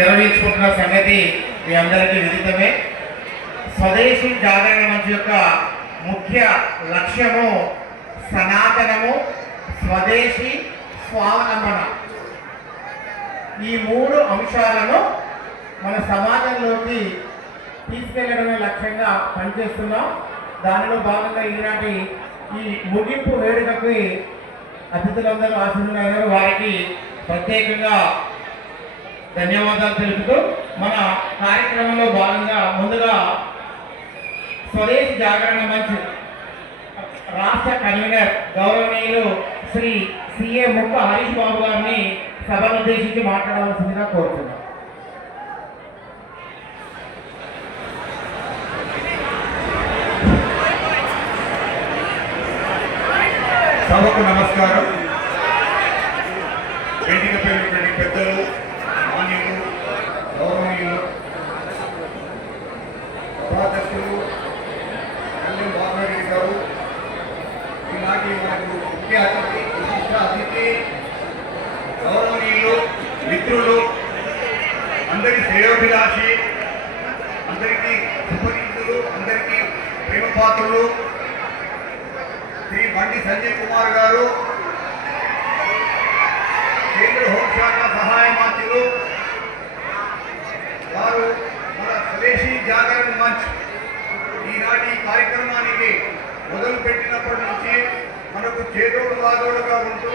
నిర్వహించుకుంటున్న సంగతి మీ అందరికీ విదితమే. స్వదేశీ జాగరణ మంచ్ యొక్క ముఖ్య లక్ష్యము సనాతనము, స్వదేశీ, స్వావలంబన. ఈ మూడు అంశాలను మన సమాజంలోకి తీసుకెళ్లడమే లక్ష్యంగా పనిచేస్తున్నాం. దానిలో భాగంగా ఈనాటి ఈ ముగింపు వేడుకకి అతిథులందరూ ఆశీనులైనారు. వారికి ప్రత్యేకంగా ధన్యవాదాలు తెలుపుతూ మన కార్యక్రమంలో భాగంగా ముందుగా స్వదేశీ జాగరణ మంచ్ రాష్ట్ర కన్వీనర్ గౌరవనీయులు శ్రీ సిఏ ముక్క హరీష్ బాబు గారిని సభను ఉద్దేశించి మాట్లాడవలసిందిగా కోరుతున్నాం. సభకు నమస్కారం. వేదిక పేరుటువంటి పెద్దలు, మాన్యులు, గౌరవనీయులు, ఉపాధ్యక్షులు కళ్యాణ్ బాబురెడ్డి గారు, ఈనాటి మనకు ముఖ్య అతిథి, విశిష్ట అతిథి, గౌరవనీయులు, మిత్రులు, అందరి శ్రేయోభిలాషి, అందరికీ సుపరిచితులు, అందరికీ ప్రేమపాత్రులు శ్రీ బండి సంజయ్ కుమార్ గారు, కేంద్ర హోంశాఖ సహాయ మంత్రులు వారు, మన స్వదేశీ జాగరణ మంచ్ ఈనాటి కార్యక్రమానికి మొదలుపెట్టినప్పటి నుంచి మనకు చేదోడు వాదోడుగా ఉంటూ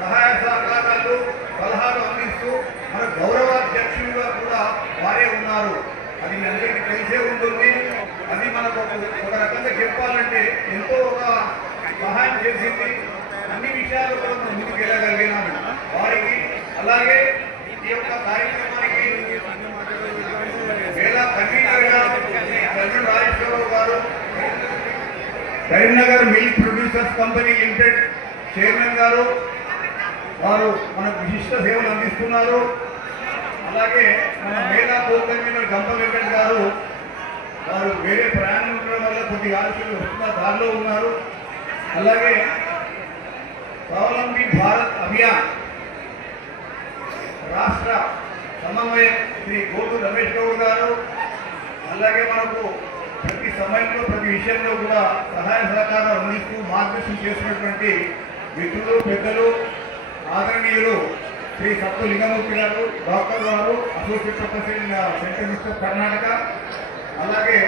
సహాయ సహకారాలు, సలహాలు అందిస్తూ మన గౌరవాధ్యక్షులుగా కూడా వారే ఉన్నారు. అది మీ అందరికీ తెలిసే ఉంటుంది. అది మనకు ఒక రకంగా చెప్పాలంటే ఎంతో ఒక సహాయం చేసింది. అన్ని విషయాలు కూడా మనం ముందుకు వెళ్ళగలిగినాము వారికి. అలాగే ఈ యొక్క కార్యక్రమానికి వేళ కన్వీనర్గా రాజేశ్వరరావు గారు, Karimnagar milk producers company limited chairman గారు, వారు మనకు విశిష్ట సేవలు అందిస్తున్నారు. అలాగే మన మేళా కో కన్వీనర్ గంప వెంకట్ గారు, వారు వేరే ప్రయాణం ఉండడం వల్ల కొద్దిగా ఆలస్యంగా వస్తున్న దారిలో ఉన్నారు. అలాగే స్వావలంబి భారత్ అభియాన్ రాష్ట్ర సమన్వయ శ్రీ గోటు రమేష్ గౌడ్ గారు, అలాగే మనకు ప్రతి సమయంలో ప్రతి విషయంలో కూడా సహాయ సహకారాలు అందిస్తూ మార్గదర్శనం చేసినటువంటి మిత్రులు, పెద్దలు, ఆదరణీయులు శ్రీ సత్తు లింగమూర్తి గారు, డాక్టర్ గారు, associate professor in central minister Karnataka. అలాగే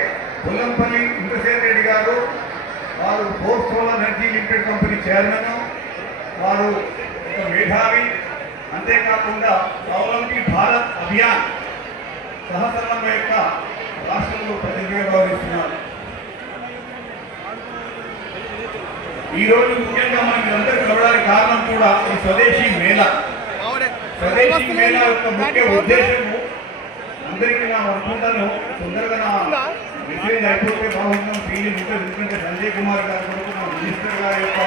పుల్లంపల్లి ఇంద్రసేన్ రెడ్డి గారు, వారు force solar energy limited company chairman, వారు ఒక మేధావి. అంతేకాకుండా స్వావలంబి భారత్ అభియాన్ సహసమన్వయక రాష్ట్రంలో ప్రతినిధిగా వ్యవహరిస్తున్నారు. ఈరోజు ముఖ్యంగా మనం అందరూ కలవడానికి కారణం కూడా ఈ స్వదేశీ మేళా. స్వదేశీ మేళా యొక్క ముఖ్య ఉద్దేశము అందరికీ నా అనుకుంటాను తొందరగా నా మెసేజ్ అయిపోతే బాగుంటాం ఫీలింగ్ ఉంటుంది. ఎందుకంటే సంజయ్ కుమార్ గారు కూడా మా మినిస్టర్ గారి యొక్క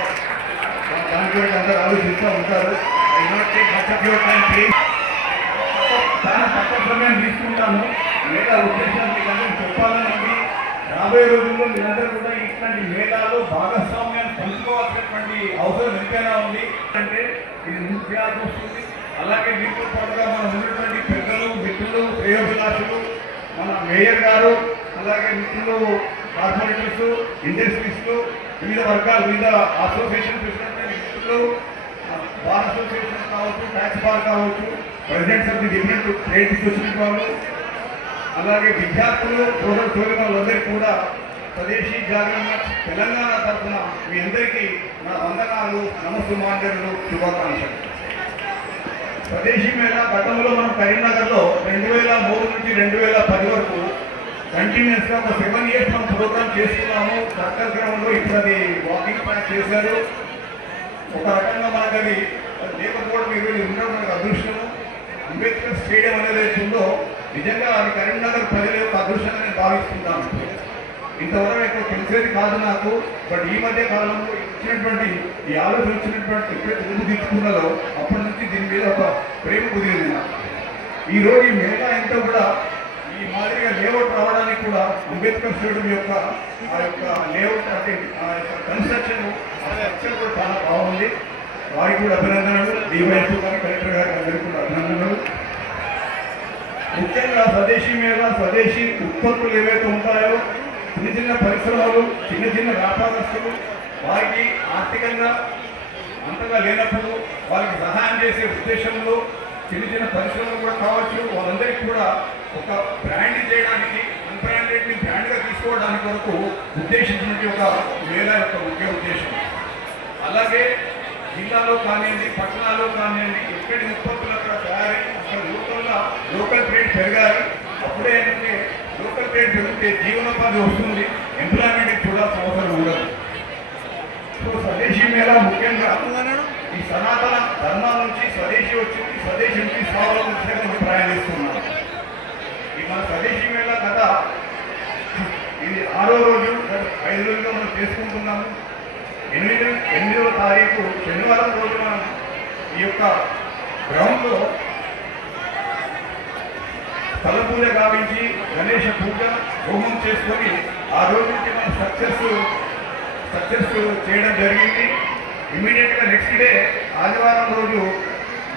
దాని గురించి అందరూ ఆలోచిస్తూ ఉంటారు. చాలా తక్కువ సమయం తీసుకుంటాను. మేళా ఉద్దేశం మీకు చెప్పాలని రాబోయే రోజుల్లో మీరందరూ కూడా ఇట్లాంటి మేళాలో భాగస్వామ్యాన్ని పంచుకోవాల్సినటువంటి అవసరం ఎంతైనా ఉంది. అంటే ఇది ముందు చేయాల్సి వస్తుంది. అలాగే మీతో పాటుగా మనం ఉన్నటువంటి పెద్దలు, మిత్రులు, శ్రేయోభిలాషులు, మన మేయర్ గారు, అలాగే మిత్రులు, కార్పొరేటర్స్, ఇండస్ట్రీస్లు, వివిధ వర్గాలు, వివిధ అసోసియేషన్స్ వచ్చినటువంటి మిత్రులు, బార్ అసోసియేషన్ కావచ్చు, ట్యాక్స్ బార్ కావచ్చు, presidents of the different trades వచ్చిన వాళ్ళు, అలాగే విద్యార్థులు, సోదరు సోదరులందరికీ కూడా స్వదేశీ జాగరణ తెలంగాణ తరఫున మీ అందరికీ నా వందనాలు, నమస్సుమాంజలు, శుభాకాంక్షలు. స్వదేశీ మేళా గతంలో మనం కరీంనగర్లో 2003 నుంచి 2010 వరకు కంటిన్యూస్గా ఒక 7 years మనం ప్రోగ్రామ్ చేస్తున్నాము. సర్కల్ గ్రౌండ్లో ఇప్పుడు అది వాకింగ్ ట్రాక్ చేశారు. ఒక రకంగా మనకు అది లేకపోవడం ఈరోజు ఉండడం మనకు అదృష్టము. అంబేద్కర్ స్టేడియం అనేది ఉందో నిజంగా అది కరీంనగర్ ప్రజల యొక్క అదృష్టంగా నేను భావిస్తున్నాను. ఇంతవరకు ఎక్కువ తెలిసేది కాదు నాకు. బట్ ఈ మధ్య కాలంలో ఇచ్చినటువంటి ఈ ఆలోచన వచ్చినటువంటి ఎప్పుడైతే ముందు తీసుకున్నదో అప్పటి నుంచి దీని మీద ఒక ప్రేమ కుదిరింది నాకు. ఈరోజు ఈ మేళా ఎంతో కూడా ఈ మాదిరిగా లేఅవుట్ రావడానికి కూడా అంబేద్కర్ స్టేడియం యొక్క ఆ యొక్క లేఅవుట్ అంటే ఆ యొక్క కన్స్ట్రక్షన్ కూడా చాలా బాగుంది. వారికి కూడా అభినందనలు. డివైఎస్ గారు, కలెక్టర్ గారికి అందరికీ కూడా అభినందనలు. ముఖ్యంగా స్వదేశీ మీద స్వదేశీ ఉత్పత్తులు ఏవైతే ఉంటాయో చిన్న చిన్న పరిశ్రమలు చిన్న చిన్న వ్యాపారస్తులు వారికి ఆర్థికంగా అంతగా లేనప్పుడు వారికి సహాయం చేసే ఉద్దేశంలో చిన్న చిన్న పరిశ్రమలు కూడా కావచ్చు, వాళ్ళందరికీ కూడా ఒక బ్రాండ్ చేయడానికి అన్బ్రాండెడ్ని బ్రాండ్గా తీసుకోవడానికి వరకు ఉద్దేశించినటువంటి ఒక మేళా యొక్క ముఖ్య ఉద్దేశం. అలాగే జిల్లాలో కానివ్వండి, పట్టణాల్లో కానివ్వండి, ఎక్కడి ఉత్పత్తులు అక్కడ తయారై అక్కడ లోకల్ ట్రేడ్ పెరగాలి. అప్పుడే ఏంటంటే లోకల్ ట్రేడ్ పెరిగితే జీవనోపాధి వస్తుంది, ఎంప్లాయ్మెంట్కి చూడాల్సిన అవసరం ఉండదు. సో స్వదేశీ మేళా ముఖ్యంగా ఈ సనాతన ధర్మాల నుంచి స్వదేశీ వచ్చింది, స్వదేశీ నుంచి స్వావలంబన ప్రయాణిస్తున్నారు. ఈ మన స్వదేశీ మేళా కథ ఇది 6వ రోజు, 5 రోజుల్లో మనం చేసుకుంటున్నాము. 8వ తారీఖు శనివారం రోజు మనం ఈ యొక్క గ్రౌండ్లో స్థల పూజ గావించి గణేష పూజ హోమం చేసుకొని ఆ రోజు నుంచి మనం సక్సెస్ చేయడం జరిగింది. ఇమ్మీడియట్గా నెక్స్ట్ డే ఆదివారం రోజు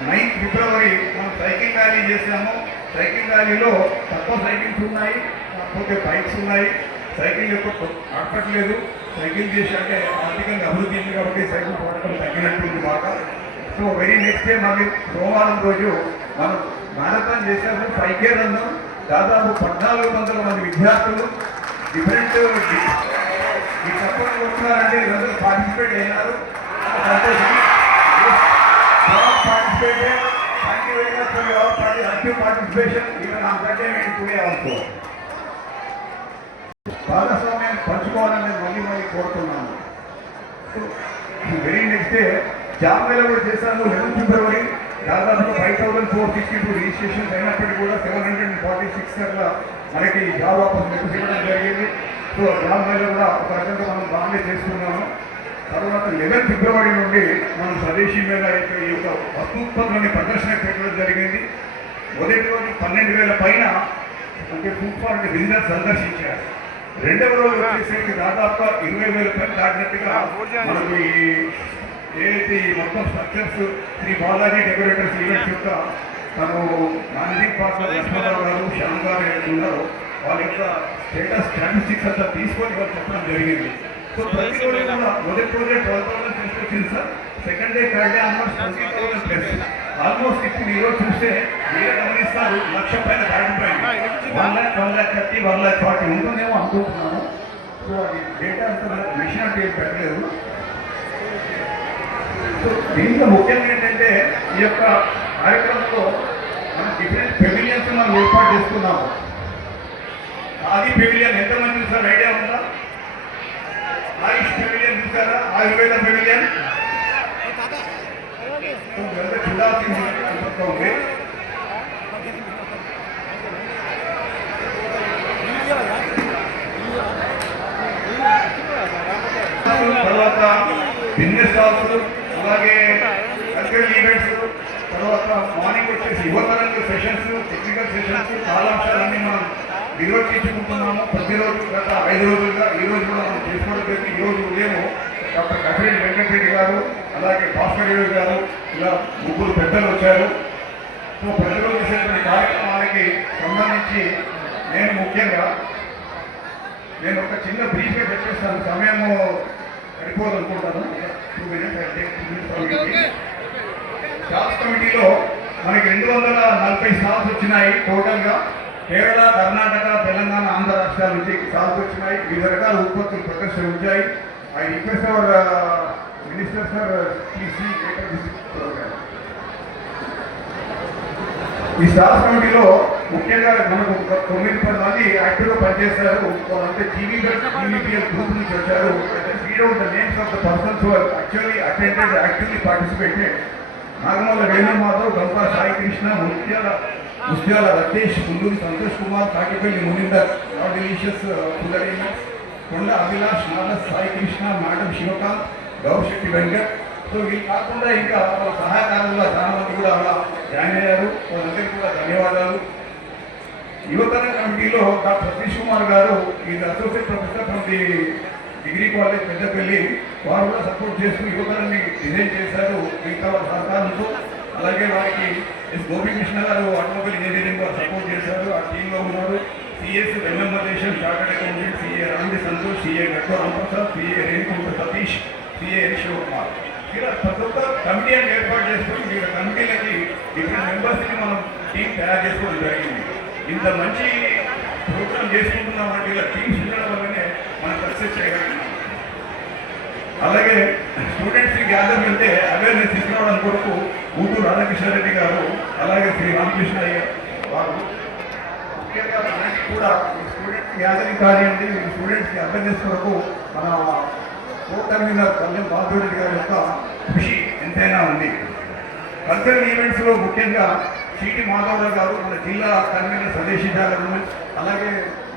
9th ఫిబ్రవరి మనం సైకిల్ ర్యాలీ చేసాము. సైకిల్ ర్యాలీలో తక్కువ సైకిల్స్ ఉన్నాయి, కాకపోతే బైక్స్ ఉన్నాయి. సైకిల్ యొక్క ఆడపట్లేదు, సైకిల్ చేసి అంటే ఆర్థికంగా అభివృద్ధి ఉంది కాబట్టి సైకిల్ పోవడం తగ్గినట్టుంది బాగా. సో వెరీ నెక్స్ట్ డే మళ్ళీ సోమవారం రోజు మనం మారథాన్ చేశాము. 5K రన్ దాదాపు 1400 మంది విద్యార్థులు డిఫరెంట్ ఈ సపోర్ట్ కొడుతున్నారంటే ఈరోజు పార్టిసిపేట్ అయినారు. పార్టిసిపేషన్ ఈవెన్ అంతటే మేము కూడా అనుకో భాగస్వామ్యాన్ని పంచుకోవాలని నేను మళ్ళీ కోరుతున్నాను. So very next day job Mela కూడా చేశాను. 11th ఫిబ్రవరి దాదాపు 5462 రిజిస్ట్రేషన్స్ అయినప్పటికీ కూడా 746 అట్లా మనకి జాబ్ ఆపర్చునిటీస్ ఇవ్వడం జరిగింది. సో జాబ్ మేళ కూడా ఒక రకంగా మనం బాగానే చేస్తున్నాము. తర్వాత 11th ఫిబ్రవరి నుండి మనం స్వదేశీ మేళ అయితే ఈ యొక్క వస్తూత్పత్తులని ప్రదర్శన పెట్టడం జరిగింది. మొదటి రోజు 12,000 పైన అంటే ఫుడ్ పార్క్ బిజినెస్ సందర్శించారు. 2వ రోజు వచ్చేసరికి దాదాపుగా 20,000 పైన దాటినట్టుగా మనకు ఏదైతే మొత్తం structures Shri Balaji decorators events యొక్క తను మేనేజింగ్ పార్ట్నర్ లక్ష్మణరావు గారు, శ్యామ్ గారు ఏదైతే ఉన్నారో వాళ్ళ యొక్క స్టాటిస్టిక్స్ అంతా తీసుకొని వాళ్ళు చెప్పడం జరిగింది. సో ప్రతి రోజు కూడా మొదటి రోజే 12,000 తీసుకొచ్చింది sir. Second day, third day almost 20,000 plus. Almost ఇప్పుడు ఈరోజు చూస్తే మీరే గమనిస్తారు 1,00,000 పైన దాటిపోయింది. 1,30,000, 1,40,000 ఉంటుందేమో అనుకుంటున్నాను. సో అది డేటా అంతా మిషన్ అంటే పెట్టలేదు. సో దీంట్లో ముఖ్యంగా ఏంటంటే ఈ యొక్క కార్యక్రమంలో మనం డిఫరెంట్ పెవిలియన్స్ మనం ఏర్పాటు చేసుకున్నాము. ఆది పెవిలియన్ ఎంతమంది చూసారు, ఐడియా ఉందా? ఆయుష్ పెవిలియన్ చూసారా? ఆయుర్వేద పెవిలియన్ చూడాల్సింది అనిపిస్తుంది. తర్వాత బిజినెస్ స్టాల్స్, అలాగే కల్చరల్ ఈవెంట్స్, తర్వాత మార్నింగ్ వచ్చేసి యువతరంగ సెషన్స్, టెక్నికల్ సెషన్స్, చాలా అంశాలన్నీ మనం నిర్వర్తించుకుంటున్నాము. ప్రతిరోజు గత 5 రోజులుగా ఈ రోజు కూడా మనం చేసుకోవడం జరిగింది. ఈరోజు ఉదయం డాక్టర్ కపిరెడ్డి వెంకటరెడ్డి గారు, అలాగే భాస్కర్ రెడ్డి గారు, ఇలా 3 పెద్దలు వచ్చారు. సో ప్రతిరోజు చేసేటువంటి కార్యక్రమాలకి సంబంధించి నేను ముఖ్యంగా ఒక చిన్న బ్రీఫ్గా చెప్పేస్తాను. సమయము సరిపోదనుకుంటాను. 2 minutes. స్టాఫ్ కమిటీలో మనకి 240 స్టాఫ్స్ వచ్చినాయి టోటల్గా. కేరళ, కర్ణాటక, తెలంగాణ, ఆంధ్ర రాష్ట్రాల నుంచి స్టాఫ్స్ వచ్చినాయి. వివిధ రకాల ఉత్పత్తులు ప్రదర్శన వచ్చాయి. I request our minister sir please programme. ఈ స్టాఫ్ కమిటీలో ముఖ్యంగా మనకు 9-10 మంది యాక్టివ్గా పనిచేస్తారు. వాళ్ళంతా జీవీపీఎల్ గ్రూప్ నుంచి వచ్చారు. Read out the names of the persons who actually attended, actively participated. Nagamalla Venumadhav, Gampa Sai Krishna, ముత్యాల రతేష్, పుల్లూరి సంతోష్ కుమార్, కాకిపల్లి మునిందర్, నాట్ డెలిషియస్ పుల్లరి, కొండ అభిలాష్, నాగస్ సాయి కృష్ణ, మేడం శివకాంత్, గౌశెట్టి వెంకట్. సో వీళ్ళు కాకుండా ఇంకా వాళ్ళ సహాయకారులుగా చాలా మంది కూడా అలా జాయిన్ అయ్యారు. వాళ్ళందరికీ కూడా ధన్యవాదాలు. యువతర కమిటీలో డాక్టర్ సతీష్ కుమార్ గారు is associate professor from the degree college Peddapalli. వారు కూడా సపోర్ట్ చేస్తూ యువతరాన్ని డిజైన్ చేశారు మిగతా వాళ్ళ సహకారంతో. అలాగే వారికి ఎస్ గోపికృష్ణ గారు ఆటోమొబైల్ ఇంజనీరింగ్ వారు సపోర్ట్ చేశారు, ఆ టీంలో ఉన్నారు. సిఎస్ వెల్లమ్మదేశం చార్టెడ్ అకౌంటెంట్, సిఏ రాండి సంతోష్, సిఏ గట్టు రాంప్రసాద్, సిఏ రేణుకుంట సతీష్, సిఏ శివకుమార్. ఇలా ప్రతి ఒక్క కమిటీ అని ఏర్పాటు చేసుకొని వీళ్ళ కమిటీలకి డిఫరెంట్ మెంబర్స్ని మనం టీం తయారు చేసుకోవడం జరిగింది. ఇంత మంచి ప్రోగ్రామ్ చేసుకుంటున్నాం అంటే ఇలా టీమ్స్ ఉండడం వల్లనే మనం సక్సెస్ చేయగలిగినాం. అలాగే స్టూడెంట్స్కి గ్యాదర్ వెళ్తే అవేర్నెస్ తీసుకురావడం కొరకు ఊటూరు రాధాకృష్ణ రెడ్డి గారు, అలాగే శ్రీ రామకృష్ణ అయ్య వారు ముఖ్యంగా మనకి కూడా స్టూడెంట్స్ గ్యాదరింగ్ కానివ్వండి, స్టూడెంట్స్కి అవేర్నెస్ కొరకు మన కో కన్వీనర్ కళ్యాణ్ బాబు రెడ్డి గారి యొక్క కృషి ఎంతైనా ఉంది. కల్చరల్ ఈవెంట్స్లో ముఖ్యంగా చీటి మాధవరావు గారు, మన జిల్లా కన్వీనర్ స్వదేశీ జాగరణ, అలాగే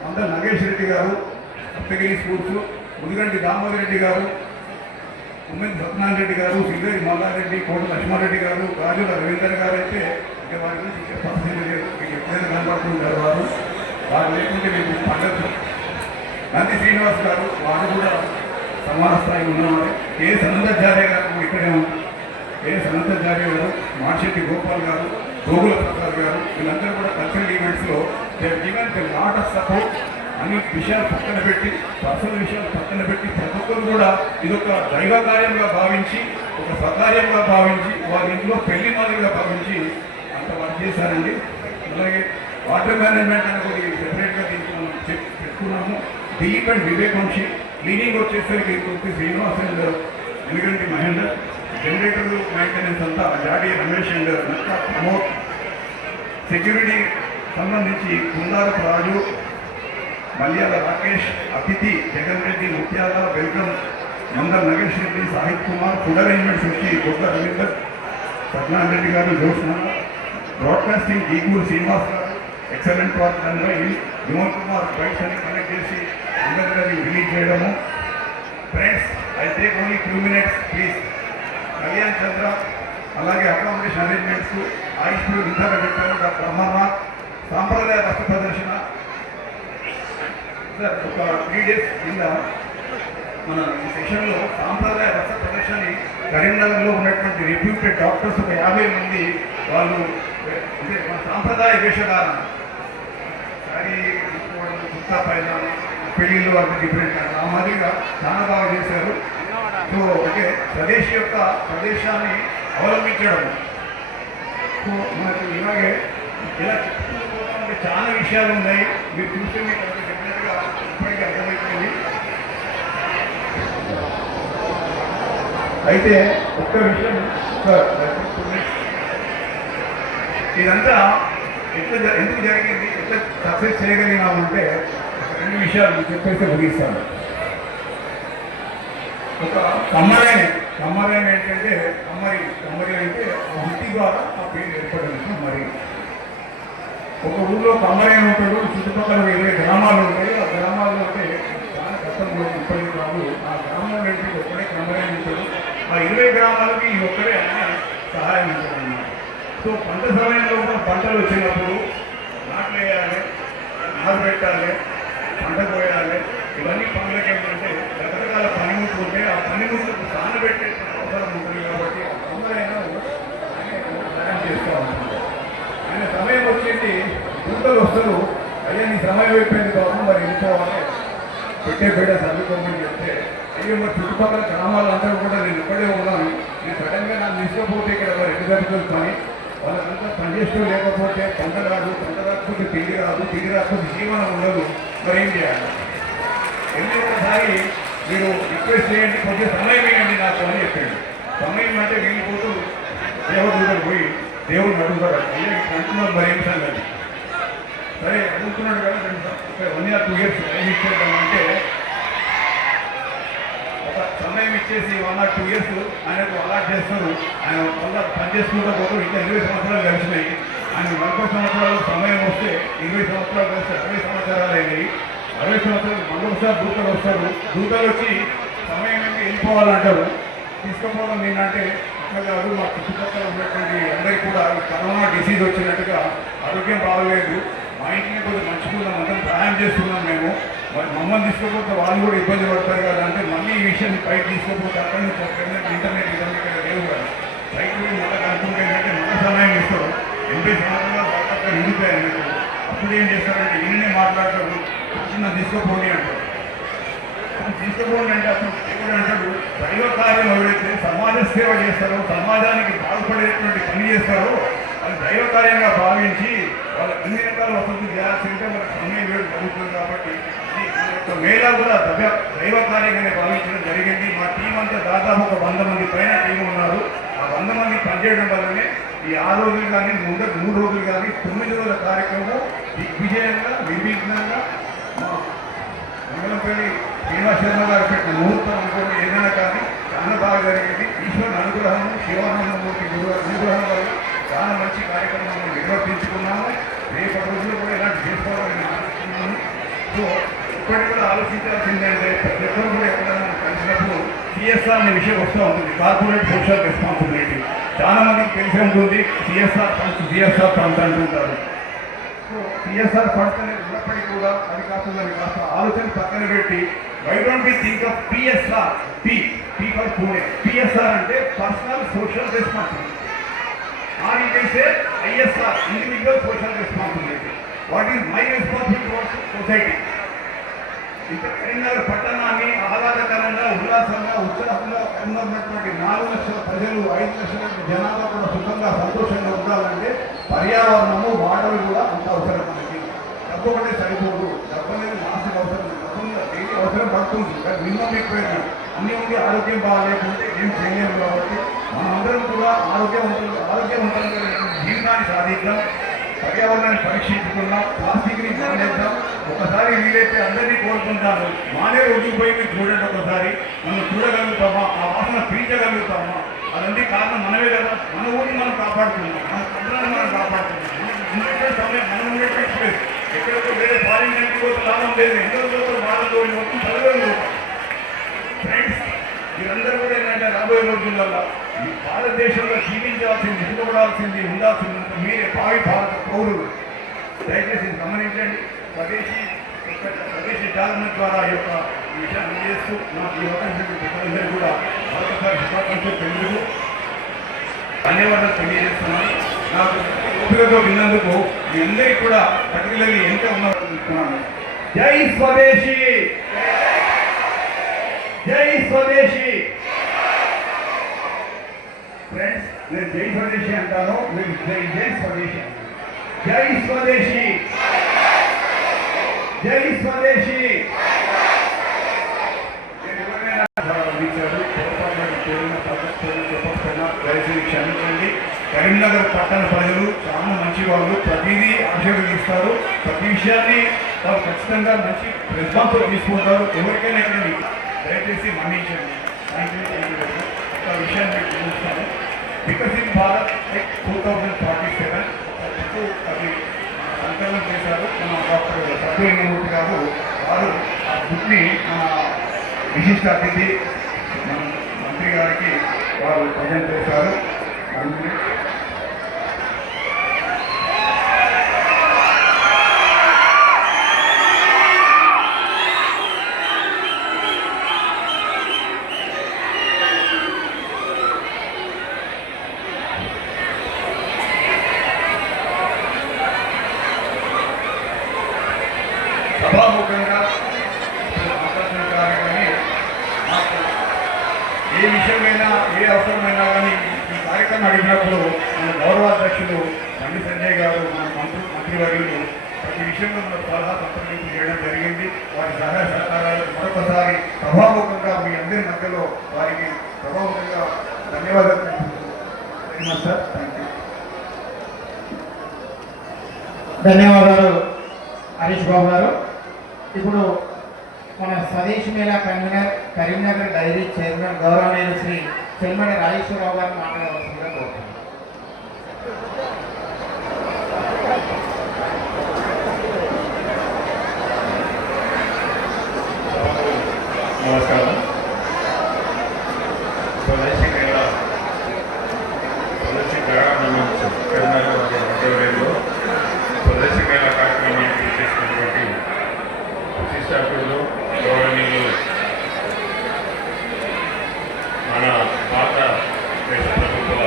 మందల నగేష్ రెడ్డి గారు, సప్తగిరి స్కూల్స్, ముదిగంటి దామోదర్ రెడ్డి గారు, ఉమెన్ సత్యనారాయణ రెడ్డి గారు, శ్రీదేవి మల్లారెడ్డి, కోట లక్ష్మారెడ్డి గారు, రాజుల రవీందర్ గారు అయితే ఇంకా వారి గురించి చెప్పాల్సింది లేదు, మీకు ఎప్పుడైనా కనబడుతుంటారు వారు. వారు లేకుంటే మీకు పండగ. నంది శ్రీనివాస్ గారు, వారు కూడా సమాన స్థాయి ఉన్నవారు. కే సనందాచార్య గారు ఇక్కడే ఉన్నారు. కే సనందాచార్య గారు, మాషెట్టి గోపాల్ గారు, గోగుల ప్రసాద్ గారు, వీళ్ళందరూ కూడా కల్చరల్ ఈవెంట్స్లో గివెన్ లాట్ ఆఫ్ సపోర్ట్. అన్ని విషయాలు పక్కన పెట్టి, పర్సనల్ విషయాలు పక్కన పెట్టి ప్రతి ఒక్కరు కూడా ఇదొక దైవ కార్యంగా భావించి, ఒక స్వకార్యంగా భావించి, వారి ఇంట్లో పెళ్లి మాదిరిగా భావించి అంత వర్క్ చేశారండి. అలాగే వాటర్ మేనేజ్మెంట్ అనేది సెపరేట్గా దీనికి మనం పెట్టుకున్నాము. దిలీప్ అండ్ వివేక్ వంశీ, క్లీనింగ్ వచ్చేసరికి శ్రీనివాస్ అండ్ ఎందుకంటే మహేందర్, జనరేటర్ మెయింటెనెన్స్ అంతా జాడీ రమేష్ అండ్ నక్కా ప్రమోద్, సెక్యూరిటీ సంబంధించి కుందారపు రాజు, మల్యాల రాకేష్, అతిథి Jagan Reddy, Mutyala welcome, Mandala Nagesh Reddy, Sahith Kumar, food arrangements వచ్చి గొప్ప రవీందర్, సత్యనారాయణ రెడ్డి గారు, జోష్న, బ్రాడ్కాస్టింగ్ గీగూరు Srinivas garu, excellent work done by Vimod Kumar, bytes అని కనెక్ట్ చేసి అందరికీ రిలీజ్ చేయడము. Friends, I take only 2 minutes please. Kalyan Chandra, అలాగే అకామిడేషన్ అరేంజ్మెంట్స్, ఆయుష్ ఇందాక చెప్పారు డాక్టర్ అమర్నాథ్, సాంప్రదాయ రక్త ప్రదర్శన. సార్ ఒక 3 days కింద మన ఈ సెషన్లో సాంప్రదాయ రక్త ప్రదర్శనని కరీంనగర్లో ఉన్నటువంటి రిప్యూటెడ్ డాక్టర్స్ ఒక 50 మంది వాళ్ళు అంటే మన సాంప్రదాయ వేషధారణ, సారీ తీసుకోవడం, కుర్తా పైజామా, పెళ్ళిళ్ళు అంటే డిఫరెంట్ ఆ మాదిరిగా చాలా బాగా చేశారు. సో అంటే స్వదేశీ యొక్క ప్రదేశాన్ని అవలంబించడం. సో మనకు ఇలాగే ఇలా చెప్పుకుంటే చాలా విషయాలు ఉన్నాయి. మీరు చూస్తే మీకు డెఫినెట్గా ఇప్పటికీ అర్థమైపోయింది. అయితే ఒక్క విషయం సార్, ఇదంతా ఎందుకు జరిగింది, ఎట్లా సక్సెస్ చేయగలిగినామంటే 2 విషయాలు మీకు చెప్పేస్తే ముగిస్తాను. ఒక కమ్మరైన ఏంటంటే కమ్మరి అంటే ఆ వృత్తి ద్వారా ఆ పేరు ఏర్పడింది కమ్మరి. ఒక ఊళ్ళో కమ్మరైన ఉంటాడు, చుట్టుపక్కల 20 గ్రామాలు ఉంటాయి. ఆ గ్రామాల్లో అంటే చాలా కష్టంలో ఇప్పటికి కాదు. ఆ గ్రామంలో ఏంటి ఒక్కడే కమ్మరైన ఉంటాడు. ఆ 20 గ్రామాలకి ఈ ఒక్కడే అన్ని సహాయం ఉంటుంది అన్నమాట. సో పంట సమయంలో కూడా పంటలు వచ్చినప్పుడు నాట్లు వేయాలి, నారు పెట్టాలి, పంట కోయాలి, ఇవన్నీ పనులకి ఏంటంటే రకరకాల పనిముట్లు ఉంటాయి. ఆ పనిముట్లకు సానబెట్టే అవసరం ఉంటుంది. కాబట్టి అందరైనా సహాయం చేస్తూ ఉంటుంది. ఆయన సమయం వచ్చేసి దూతలు వస్తారు, అయ్యా నీ సమయం అయిపోయింది బాబు, మరి వెళ్ళిపోవాలి, పెట్టే బిడ్డ చదువుకోమని చెప్తే, అయ్యో మరి చుట్టుపక్కల గ్రామాలందరూ కూడా నేను ఇక్కడే ఉన్నాను, నేను సడన్గా నన్ను తీసుకపోతే ఇక్కడ మరి ఎన్ని జరుగుతుంది పని, వాళ్ళంతా పనిచేస్తూ లేకపోతే పంట రాదు, పంట రాకపోతే తిండి రాదు, తిండి రాకపోతే జీవనం ఉండదు, మరి ఏం చేయాలి? ఎన్ని ఒకసారి మీరు రిక్వెస్ట్ చేయండి, కొంచెం సమయం వేయండి నాకు అని చెప్పాడు. సమయం అంటే వెళ్ళిపోతూ దేవదూతలు పోయి దేవుడు అడుగుతాడు, అయ్యా ఇక్కడ అంటున్నారు మరి ఏం సంగతి, సరే అడుగుతున్నాడు కదా 1 or 2 years టైం ఇచ్చేద్దామంటే ఒక సమయం ఇచ్చేసి 1 or 2 years ఆయనకు అలాట్ చేస్తారు. ఆయన వల్ల పనిచేసుకుంటూ పోతూ ఇంకా 20 సంవత్సరాలు కలిసినాయి. ఆయన 40 సంవత్సరాలు సమయం వస్తే 20 సంవత్సరాలు కలిసి 60 సంవత్సరాలు అయినాయి. 60 సంవత్సరాలు మరొకసారి దూతలు వస్తారు. దూతలు వచ్చి సమయం ఏంటి వెళ్ళిపోవాలంటారు. తీసుకుపోవడం ఏంటంటే అట్లా కాదు, మా చుట్టుపక్కల ఉన్నటువంటి అందరికీ కూడా కరోనా డిసీజ్ వచ్చినట్టుగా ఆరోగ్యం బాగలేదు, మా ఇంటిని కొద్దిగా మంచుకున్నాం, అందరం సహాయం చేస్తున్నాం మేము, మరి మమ్మల్ని తీసుకోకపోతే వాళ్ళు కూడా ఇబ్బంది పడతారు కదా అంటే మళ్ళీ ఈ విషయాన్ని పైకి తీసుకోకపోతే అక్కడి నుంచి ఇంటర్నెట్ ఇదంతా లేవు కదా, పైకి మళ్ళీ కనుక్కుంటే ఏంటంటే మన సమయం ఇస్తారు. 80 సంవత్సరాల తర్వాత నిండిపోయాయి అన్నట్టు. అప్పుడు ఏం చేస్తారంటే ఈయననే మాట్లాడతారు, చిన్న తీసుకుపోండి అంటారు. తీసుకుపోండి అంటే అప్పుడు దేవుడు అంటాడు, దైవ కార్యం ఎవరైతే సమాజ సేవ చేస్తారో, సమాజానికి బాగుపడేటువంటి పని చేస్తారో అది దైవ కార్యంగా భావించి వాళ్ళ అన్ని రకాల వసతులు చేయాల్సింటే మన సమయం వేడు జరుగుతుంది. కాబట్టి ఈ యొక్క మేళా కూడా దైవ కార్యంగానే భావించడం జరిగింది. మా టీం అంతా దాదాపు ఒక 100 మంది పైన టీం ఉన్నారు. ఆ 100 మంది పనిచేయడం వల్లనే ఈ 6 రోజులు కానీ ముందు 3 రోజులు కానీ 9 రోజుల కార్యక్రమం దిగ్విజయంగా నిర్విఘ్నంగా మా మంగళంపల్లి శ్రీనివాస శర్మ గారు పెట్టిన ముహూర్తం అనుకోండి ఏదైనా కానీ చాలా బాగా జరిగింది. ఈశ్వరుని అనుగ్రహం, శివానందమూర్తి గురు అనుగ్రహం వల్ల చాలా మంచి కార్యక్రమం నిర్వర్తించుకున్నాము. రేపటి రోజులు కూడా ఇలాంటి చేసుకోవాలని నేను ఆలోచిస్తున్నాను. సో ఇప్పటికి కూడా ఆలోచించాల్సిందంటే ప్రతి ఒక్కరు కూడా ఎక్కడైనా కలిసినప్పుడు సిఎస్ఆర్ అనే విషయం వస్తూ ఉంటుంది, కార్పొరేట్ సోషల్ రెస్పాన్సిబిలిటీ. చాలా మందికి తెలిసి ఉంటుంది సిఎస్ఆర్ ఫండ్స్ అంటుంటారు. సో సిఎస్ఆర్ ఫండ్స్ అనేది ఉన్నప్పటికీ కూడా అది కాకుండా కాస్త ఆలోచన పక్కన పెట్టి why don't we think of PSR, P for Pune. PSR అంటే personal social responsibility. Or you can say ISR, individual social responsibility. What is my responsibility towards society? ఇంకా కరీంనగర్ పట్టణాన్ని ఆహ్లాదకరంగా, ఉల్లాసంగా, ఉత్సాహంగా ఉన్నటువంటి 4 లక్షల ప్రజలు, 5 లక్షల జనాభా కూడా సుఖంగా సంతోషంగా ఉండాలంటే పర్యావరణము, వాటర్ కూడా అంత అవసరం. మనకి డబ్బు ఒకటే సరిపోదు. డబ్బు అనేది మానసిక అవసరం, డబ్బు డైలీ అవసరం పడుతుంది. మినిమం ఎక్కువైనా అన్నీ ఉండి ఆరోగ్యం బాగాలేకుంటే ఏం చేయలేము. కాబట్టి మనమందరం కూడా ఆరోగ్యవంతంగా జీవితాన్ని సాధిద్దాం, పర్యావరణాన్ని పరీక్షించుకుందాం, ప్లాస్టిక్ని మానేద్దాం. ఒకసారి వీలైతే అందరినీ కోరుకుంటాను, మానే రోజుకు పోయి మీరు చూడండి. ఒకసారి మనం చూడగలుగుతామా, ఆ వాసన పీల్చగలుగుతామా? అదంతా కారణం మనమే కదా. మన ఊరిని మనం కాపాడుతున్నాం, మన పంటలను మనం కాపాడుతున్నాం. ఉండేటువంటి సమయం, మనం ఉండేటువంటి ప్లేస్ ఎక్కడికో వేరే ఫారిన్ కంట్రీ కోసం లాభం లేదు. ఎంతో వాళ్ళతో మొత్తం చదువు. ఫ్రెండ్స్, మీరందరూ కూడా ఏంటంటే రాబోయే రోజులలో ఈ భారతదేశంలో జీవించాల్సింది, ఇష్టపడాల్సింది, ఉండాల్సింది మీరే భావి భారత పౌరులు. దయచేసి గమనించండి. స్వదేశీ చాలన ద్వారా ఈ యొక్క విషయాన్ని చేస్తూ నాకు ఈ అవకాశం కూడా మరొకసారి శుభాకాంక్షలు తెలుగు ధన్యవాదాలు తెలియజేస్తున్నాను. నాకు ఓపికతో విన్నందుకు మీ అందరికీ కూడా పర్టికులర్లీ ఎంత ఉన్నాను. జై స్వదేశీ, జై స్వదేశీ. ఫ్రెండ్స్, నేను జై స్వదేశీ అంటాను, మీరు జై స్వదేశీ. జై స్వదేశీ, జై స్వదేశీ. దయచేసి క్షమించండి. కరీంనగర్ పట్టణ ప్రజలు చాలా మంచి వాళ్ళు, ప్రతిదీ ఆశీర్వదిస్తారు. ప్రతి విషయాన్ని వాళ్ళు ఖచ్చితంగా మంచి రెస్పాన్స్ తీసుకుంటారు. ఎవరికైనా ఇక్కడ దయచేసి మన్నించండి. ఒక విషయాన్ని మీకు చూస్తాను. వికసిత్ భారత్ 2047 అది సంకలనం చేశారు మన డాక్టర్ సత్యలింగమూర్తి గారు. వారు ఆ బుక్ని మన విశిష్ట అతిథి మన మంత్రి గారికి వారు ప్రజెంట్ చేశారు. సభాముఖంగా ఆకర్షణ కార్యక్రమం ఏ విషయమైనా, ఏ అవసరమైనా కానీ ఈ కార్యక్రమం అడిగినప్పుడు మన గౌరవాధ్యక్షులు బండి సంజయ్ గారు, మన మంత్రివర్యులు ప్రతి విషయంలో మన సలహా సంప్రదింపు చేయడం జరిగింది. వారి సహాయ సహకారాలు మరొకసారి సభాముఖంగా మీ అందరి మధ్యలో వారికి సభాముఖంగా ధన్యవాదాలు సార్. Thank you. ధన్యవాదాలు హరీష్ బాబు గారు. ఇప్పుడు మన స్వదేశీ మేళా కన్వీనర్, కరీంనగర్ డైరీ చైర్మన్ గౌరవనీయులు శ్రీ చెల్మడి రాజేశ్వరరావు గారిని మాట్లాడవలసిందిగా కోరుతున్నాను. నమస్కారం. స్వదేశీ మేళా కరీంనగర్ ఆధ్వర్యంలో స్వదేశీ మేళా కార్యక్రమాన్ని చేసినటువంటి విశిష్టాకులు గౌరవనీయులు మన భారత దేశ ప్రభుత్వ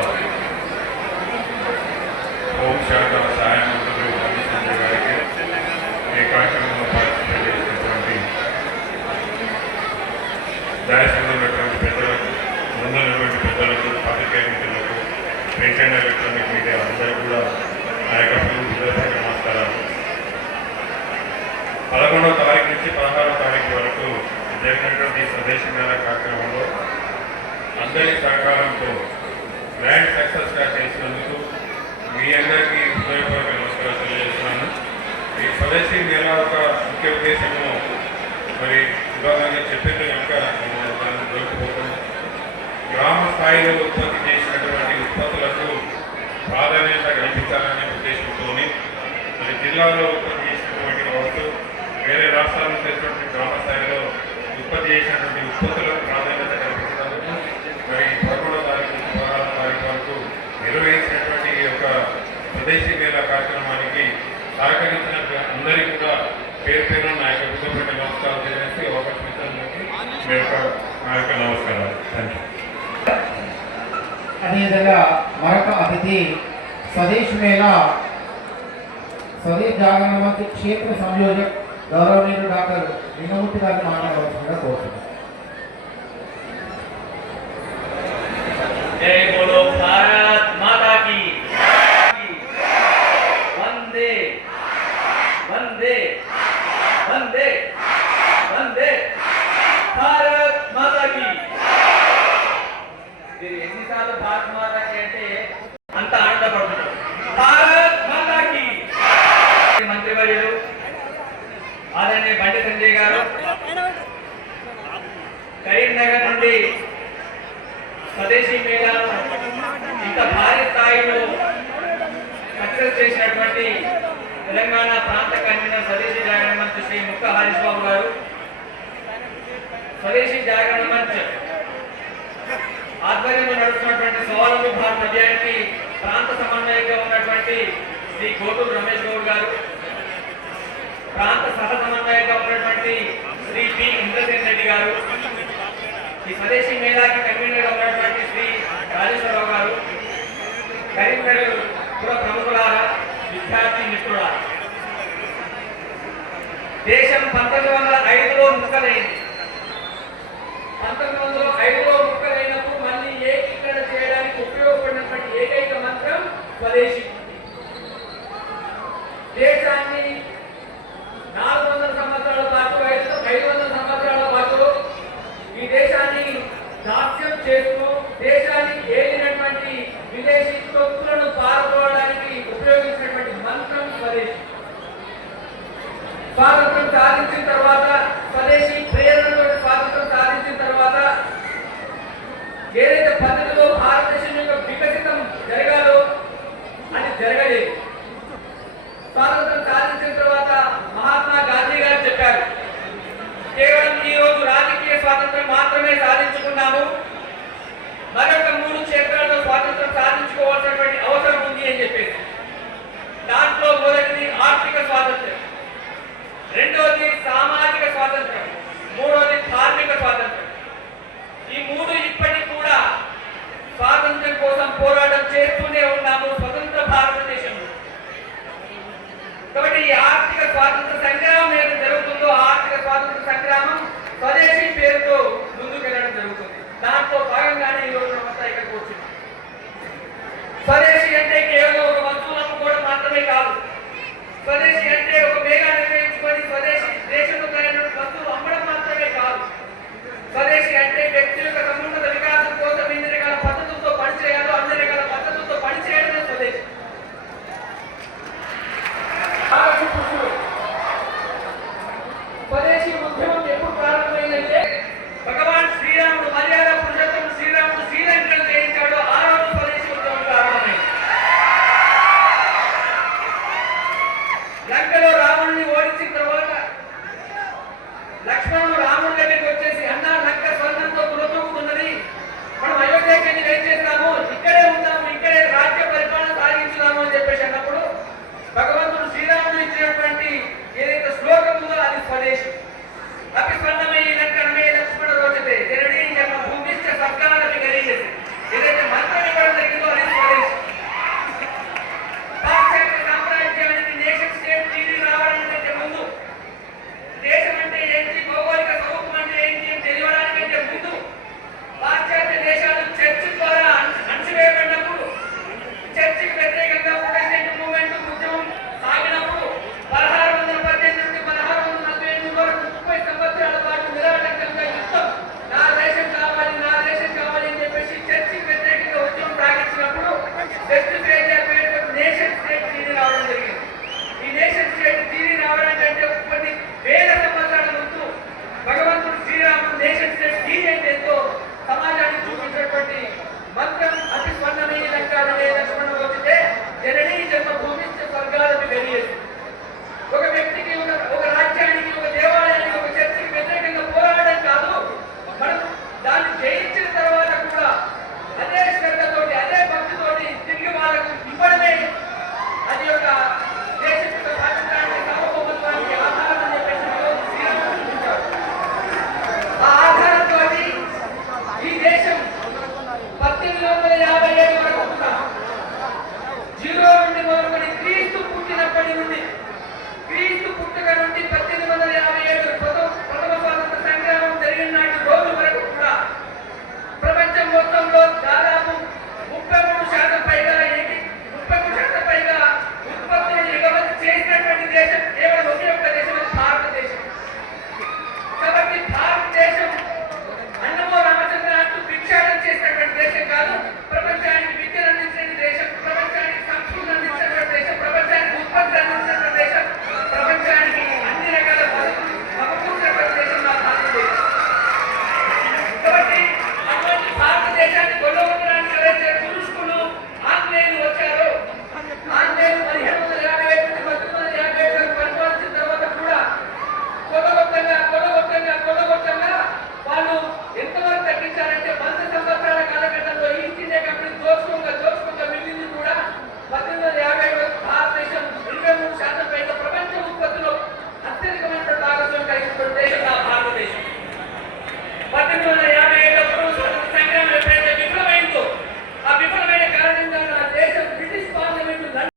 ముఖ్య ఉద్దేశము మరి విభాగంగా చెప్పింది కనుక దాన్ని దొరికిపోతాము. గ్రామ స్థాయిలో ఉత్పత్తి చేసినటువంటి ఉత్పత్తులకు ప్రాధాన్యత కల్పించాలనే ఉద్దేశంతో మరి జిల్లాలో ఉత్పత్తి చేసినటువంటి కావచ్చు, వేరే రాష్ట్రాల నుంచి వచ్చినటువంటి గ్రామ స్థాయిలో ఉత్పత్తి చేసినటువంటి ఉత్పత్తులకు ప్రాధాన్యత కల్పించడానికి మరి 11వ తారీఖు 16వ తారీఖు వరకు నిర్వహించినటువంటి ఈ యొక్క స్వదేశీ మేళా కార్యక్రమానికి సహకరించిన అందరికీ కూడా పేరు పేరు నా యొక్క హృదయపూర్వక నమస్కారాలు తెలియజేసి అవకాశం ఇచ్చినందుకు నా యొక్క నమస్కారాలు. Thank you. అదేవిధంగా మరొక అతిథి స్వదేశ్ మేళా స్వదేశ్ జాగరణ మంచి క్షేత్ర సంయోజక్ గౌరవనీయులు డాక్టర్ వినోమూర్తి గారిని మాట్లాడవలసిందిగా కోరుతున్నాను. जय बोलो भारत माता की वंदे वंदे वंदे वंदे भारत माता की మీరు ఎన్నిసార్లు భారత్ మాతా కి అంటే అంత ఆనందపడుతున్నారు. భారత్ మాతా కి. మంత్రివర్యులు ఆదరణీయ బండి సంజయ్ గారు కరీంనగర్ నుండి స్వదేశీ మేళాను ఇంత భారీ స్థాయిలో సక్సెస్ చేసినటువంటి తెలంగాణ ప్రాంత కన్వీనర్ స్వదేశీ జాగరణ మంచ్ శ్రీ ముక్క హరీష్ బాబు గారు, స్వదేశీ జాగరణ మంచ్ ఆధ్వర్యంలో నడుస్తున్నటువంటి స్వావలంబి భారత్ అభియానికి ప్రాంత సమన్వయంగా ఉన్నటువంటి శ్రీ గోటూరు రమేష్ గౌడ్ గారు, ప్రాంత సహ సమన్వయంగా ఉన్నటువంటి శ్రీ పి ఇంద్రసేన్ రెడ్డి గారు, ఈ స్వదేశీ మేళాకి కన్వీనర్గా ఉన్నటువంటి శ్రీ రాజేశ్వరరావు గారు, కరీంనగర్ పుర ప్రముఖులారా, విద్యార్థి మిత్రులారా, దేశం 1905లో ముక్కలైంది. 1905లో ముక్కలైనప్పుడు మళ్ళీ ఏకీకరణ చేయడానికి ఉపయోగపడినటువంటి ఏకైక మంత్రం స్వదేశీ. దేశాన్ని 400 సంవత్సరాల పాటు 500 సంవత్సరాల పాటు ఈ దేశాన్ని దాస్యం చేస్తూ దేశాన్ని ఏలినటువంటి విదేశీ తొక్కులను పాల్గొనడానికి ఉపయోగించినటువంటి మంత్రం స్వదేశీ. స్వాతంత్రం సాధించిన తర్వాత స్వదేశీ ప్రేరణతో స్వాతంత్రం సాధించిన తర్వాత ఏదైతే పద్ధతిలో భారతదేశం యొక్క వికసితం జరగాలో అది జరగలేదు. స్వాతంత్రం సాధించిన తర్వాత మహాత్మా గాంధీ గారు చెప్పారు, కేవలం ఈ రోజు రాజకీయ స్వాతంత్రం మాత్రమే సాధించుకున్నాము, మరొక 3 క్షేత్రాల్లో స్వాతంత్రం సాధించుకోవాల్సినటువంటి అవసరం ఉంది అని చెప్పేసి. దాంట్లో మొదటిది ఆర్థిక స్వాతంత్రం, రెండవది సామాజిక స్వాతంత్రం, మూడవది ధార్మిక స్వాతంత్రం. ఈ 3 ఇప్పటికి కూడా స్వాతంత్రం కోసం పోరాటం చేస్తూనే ఉన్నాము స్వతంత్ర భారతదేశంలో. కాబట్టి ఈ ఆర్థిక స్వాతంత్ర సంగ్రామం ఏదైతే జరుగుతుందో ఆర్థిక స్వాతంత్ర సంగ్రామం స్వదేశీ పేరుతో ముందుకెళ్ళడం జరుగుతుంది. దాంట్లో భాగంగానే ఈ రోజు అంతా ఇక్కడికి వచ్చింది. స్వదేశీ అంటే కేవలం ఒక వస్తువులు అమ్ముకోవడం మాత్రమే కాదు. స్వదేశీ అంటే ఒక మేఘా నిర్ణయించుకొని స్వదేశీ దేశంలో తయారైన వస్తువులు అమ్మడం మాత్రమే కాదు. స్వదేశీ అంటే వ్యక్తి యొక్క సమున్నత వికాసం కోసం ఎన్ని రకాల పద్ధతులతో పనిచేయాలో అన్ని రకాల పద్ధతులతో పనిచేయడమే స్వదేశీ. స్వదేశీ ఉద్యమం ఎప్పుడు ప్రారంభమైందంటే భగవాన్ శ్రీరాముడు మర్యాద పురుషోత్తమ శ్రీరాముడు శ్రీలంకను జయించాడు. ఆ రోజు స్వదేశీ ఉద్యమం ప్రారంభమైంది. లంకలో రావణుని ఓడించిన తర్వాత లక్ష్మణుడు రాముడి దగ్గరికి వచ్చేసి, అన్నా లంక స్వర్ణంతో తులతూగుతున్నది, మనం అయోధ్యకి వెళ్ళి ఏం చేస్తాము, ఇక్కడే ఉంటాము, ఇక్కడే రాజ్య పరిపాలన సాగించుదాము అని చెప్పేసి అన్నప్పుడు భగవంతుడు శ్రీరాముడు ఇచ్చినటువంటి ఏదైతే శ్లోకం ఉందో అది స్వదేశీ. అతి స్వర్ణమైన